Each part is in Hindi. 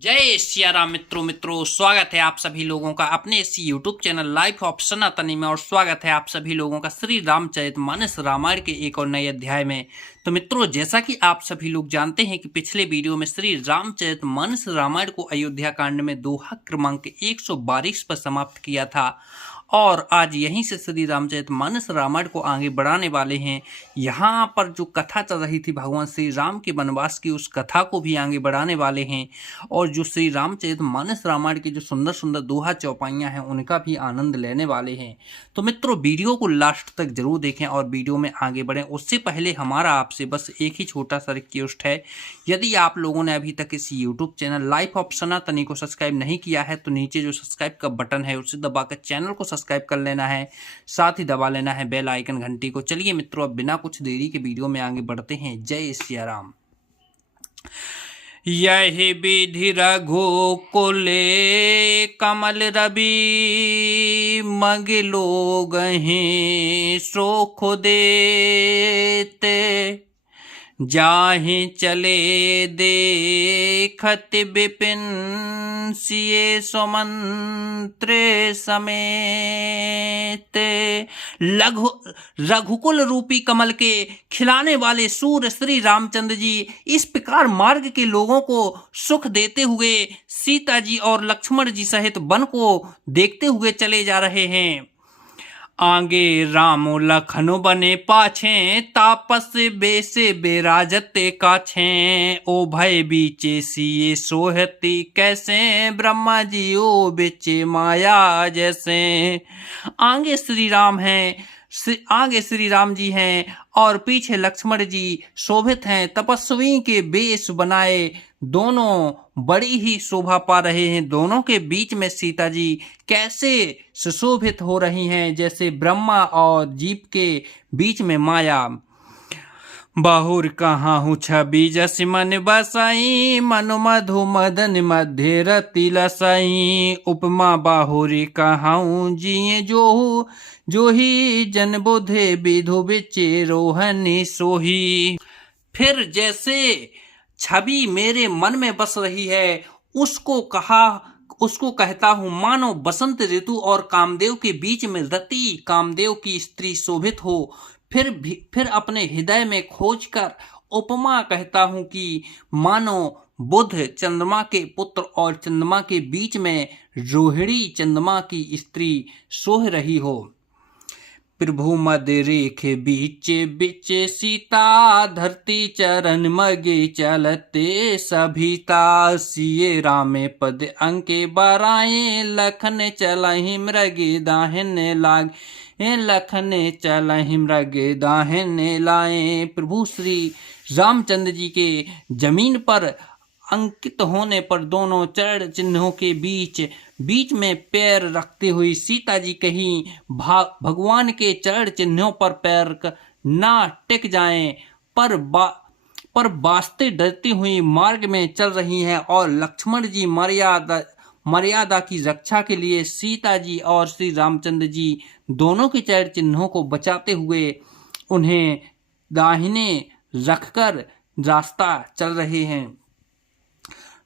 जय सिया राम मित्रों स्वागत है आप सभी लोगों का अपने इस यूट्यूब चैनल लाइफ ऑफ सनातनी में। और स्वागत है आप सभी लोगों का श्री रामचरितमानस रामायण के एक और नए अध्याय में। तो मित्रों, जैसा कि आप सभी लोग जानते हैं कि पिछले वीडियो में श्री रामचरितमानस रामायण को अयोध्या कांड में दोहा क्रमांक 122 पर समाप्त किया था और आज यहीं से श्री रामचरितमानस रामायण को आगे बढ़ाने वाले हैं। यहाँ पर जो कथा चल रही थी भगवान श्री राम के वनवास की, उस कथा को भी आगे बढ़ाने वाले हैं और जो श्री रामचरितमानस रामायण की जो सुंदर सुंदर दोहा चौपाइयाँ हैं उनका भी आनंद लेने वाले हैं। तो मित्रों, वीडियो को लास्ट तक जरूर देखें और वीडियो में आगे बढ़ें। उससे पहले हमारा आपसे बस एक ही छोटा सा रिक्वेस्ट है, यदि आप लोगों ने अभी तक इस यूट्यूब चैनल लाइफ ऑफ सनातनी को सब्सक्राइब नहीं किया है तो नीचे जो सब्सक्राइब का बटन है उसे दबाकर चैनल को सब्सक्राइब कर लेना है, साथ ही दबा लेना है बेल आइकन घंटी को। चलिए मित्रों, अब बिना कुछ देरी के वीडियो में आगे बढ़ते हैं। जय सिया राम। यही विधि रघुकुले कमल रवि मग लोग हैं सोख देते, जाहि चले देखत विपिन सिए सुमंत्रे समेत। रघुकुल रूपी कमल के खिलाने वाले सूर्य श्री रामचंद्र जी इस प्रकार मार्ग के लोगों को सुख देते हुए सीता जी और लक्ष्मण जी सहित वन को देखते हुए चले जा रहे हैं। आगे रामो लखनो बने पाछे, तापस बेसे बेराजते काछे, ओ भय बीचे सिए सोहती कैसे, ब्रह्मा जी ओ बेचे माया जैसे। आगे श्री राम हैं, आगे श्री राम जी हैं और पीछे लक्ष्मण जी शोभित हैं, तपस्वी के वेश बनाए दोनों बड़ी ही शोभा पा रहे हैं। दोनों के बीच में सीता जी कैसे सुशोभित हो रही हैं, जैसे ब्रह्मा और जीव के बीच में माया। बहुर कहाँ हूँ छवि जस मन बसाई, मनु मधु मदन मध्य रति लसाई, उपमा बाहुरी कहाँ जिये जो ही जन बुधे विधु बिचे रोहनी सोही। फिर जैसे छवि मेरे मन में बस रही है उसको कहता हूँ, मानो बसंत ऋतु और कामदेव के बीच में रति कामदेव की स्त्री शोभित हो। फिर अपने हृदय में खोजकर उपमा कहता हूँ कि मानो बुध चंद्रमा के पुत्र और चंद्रमा के बीच में रोहिणी चंद्रमा की स्त्री सोह रही हो। प्रभु मद रेखे बीचे बिचे सीता, धरती चरण मगे चलते सभीता, सिए रामे पद अंके बराए, लखन चलहि मृगे दाहिने लाग, लखन चलहि मृगे दाहिने लाए। प्रभु श्री रामचंद्र जी के जमीन पर अंकित होने पर दोनों चरण चिन्हों के बीच में पैर रखते हुए सीता जी कहीं भगवान के चरण चिन्हों पर पैर ना टिक जाएं, पर बास्ते डरती हुई मार्ग में चल रही हैं और लक्ष्मण जी मर्यादा की रक्षा के लिए सीता जी और श्री रामचंद्र जी दोनों के चरण चिन्हों को बचाते हुए उन्हें दाहिने रखकर रास्ता चल रहे हैं।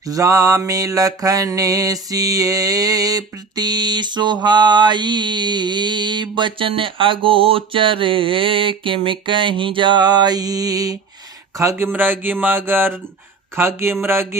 राम लखन सिए प्रति सुहाई, बचन अगोचर किम कहीं जाई, खग मृग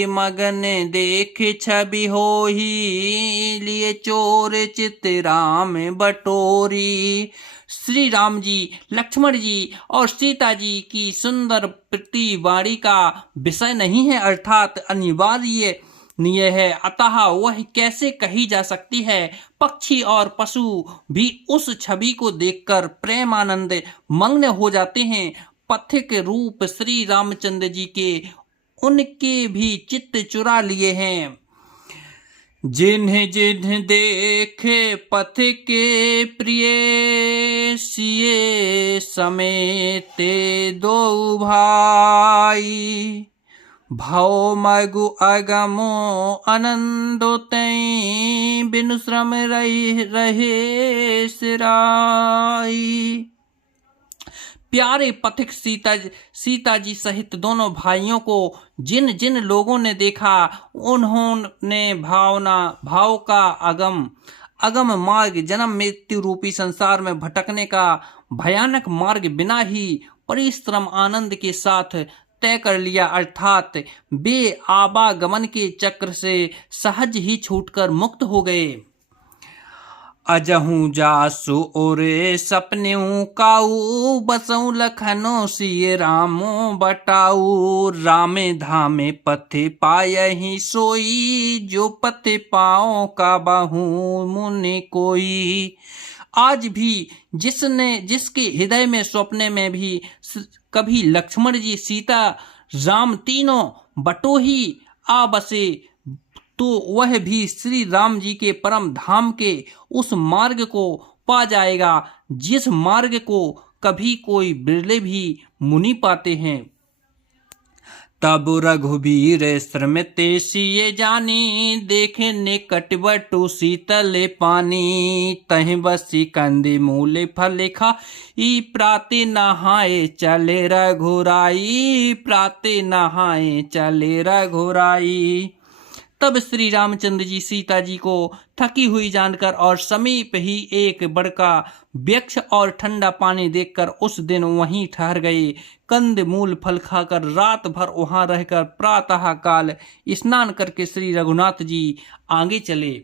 मगन देख छवि होही, लिए चोर चित राम बटोरी। श्री राम जी, लक्ष्मण जी और सीता जी की सुंदर प्रतिवाणी का विषय नहीं है, अर्थात अनिवार्य नियय है, अतः वह कैसे कही जा सकती है। पक्षी और पशु भी उस छवि को देखकर प्रेमानंद मग्न हो जाते हैं। पथिक रूप श्री रामचंद्र जी के उनके भी चित्त चुरा लिए हैं। जिन्ह जिन्ह देखे पथ के प्रिय, सिए समेते दो भाई, भव मगु अगमो आनंदो तई, बिनु श्रम रहे सिराई। प्यारे पथिक सीता जी सहित दोनों भाइयों को जिन जिन लोगों ने देखा, उन्होंने भाव का अगम मार्ग, जन्म मृत्यु रूपी संसार में भटकने का भयानक मार्ग बिना ही परिश्रम आनंद के साथ तय कर लिया, अर्थात वे आवागमन के चक्र से सहज ही छूटकर मुक्त हो गए। अजहू जासु ओरे सपनेऊ काऊ, बसऊ लखनो सिय रामो बटाऊ। रामे धामे पथे पायहि सोई, जो पथे पाओ का बाहू मुनि कोई। आज भी जिसके हृदय में स्वप्ने में भी कभी लक्ष्मण जी, सीता, राम तीनों बटोही आ बसे, तो वह भी श्री राम जी के परम धाम के उस मार्ग को पा जाएगा, जिस मार्ग को कभी कोई बिरले भी मुनि पाते हैं। तब रघुबीर श्रमिते सिए जानी, देखे निकट बटु शीतल पानी। तहि बसी कंदि मूल फल खाई, प्राते नहाए चले रघुराई, प्राते नहाए चले रघुराई। तब श्री रामचंद्र जी सीता जी को थकी हुई जानकर और समीप ही एक बड़का वृक्ष और ठंडा पानी देखकर उस दिन वहीं ठहर गए। कंद मूल फल खाकर रात भर वहां रहकर प्रातः काल स्नान करके श्री रघुनाथ जी आगे चले।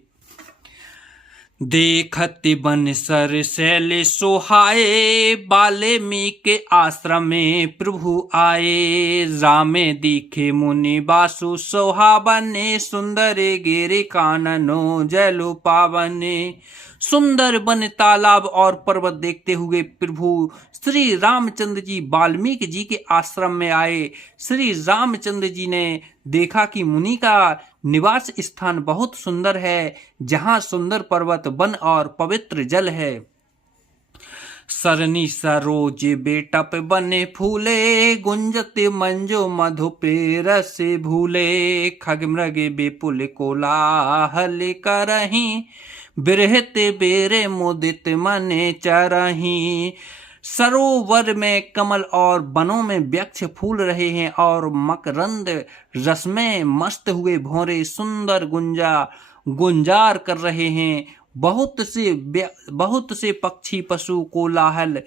देखत बन सर शैल सोहाए, वाल्मीकि आश्रम में प्रभु आए। रामे दिखे मुनि बासु सोहावने, सुंदर गिरि काननो जलु पावने। सुंदर वन, तालाब और पर्वत देखते हुए प्रभु श्री रामचंद्र जी वाल्मीकि जी के आश्रम में आए। श्री रामचंद्र जी ने देखा कि मुनि का निवास स्थान बहुत सुंदर है, जहां सुंदर पर्वत, वन और पवित्र जल है। सरनी सरोज बेटप बने फूले, गुंजते मंजो मधु रस भूले। खग मृग विपुल कोलाहल करहीं, बिरहते बेरे मुदित मने चरहीं। सरोवर में कमल और वनों में वृक्ष फूल रहे हैं और मकरंद रस में मस्त हुए भौरे सुंदर गुंजार कर रहे हैं। बहुत से पक्षी पशु कोलाहल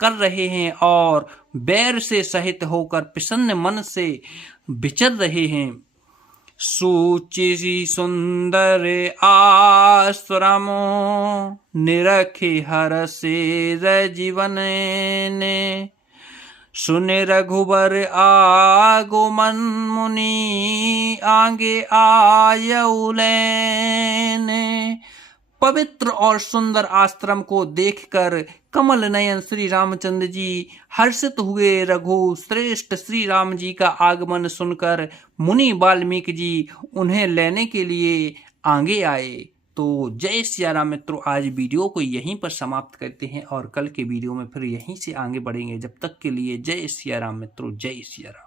कर रहे हैं और बैर से सहित होकर प्रसन्न मन से विचर रहे हैं। सूचि सुंदर आश्रमो, निरखे हरसे रजीवन ने। सुने रघुबर आगमन, मुनि आगे आयउले ने। पवित्र और सुंदर आश्रम को देखकर कमल नयन श्री रामचंद्र जी हर्षित हुए। रघु श्रेष्ठ श्री राम जी का आगमन सुनकर मुनि वाल्मीकि जी उन्हें लेने के लिए आगे आए। तो जय सिया राम मित्रों, आज वीडियो को यहीं पर समाप्त करते हैं और कल के वीडियो में फिर यहीं से आगे बढ़ेंगे। जब तक के लिए जय सिया राम मित्रों, जय सिया राम।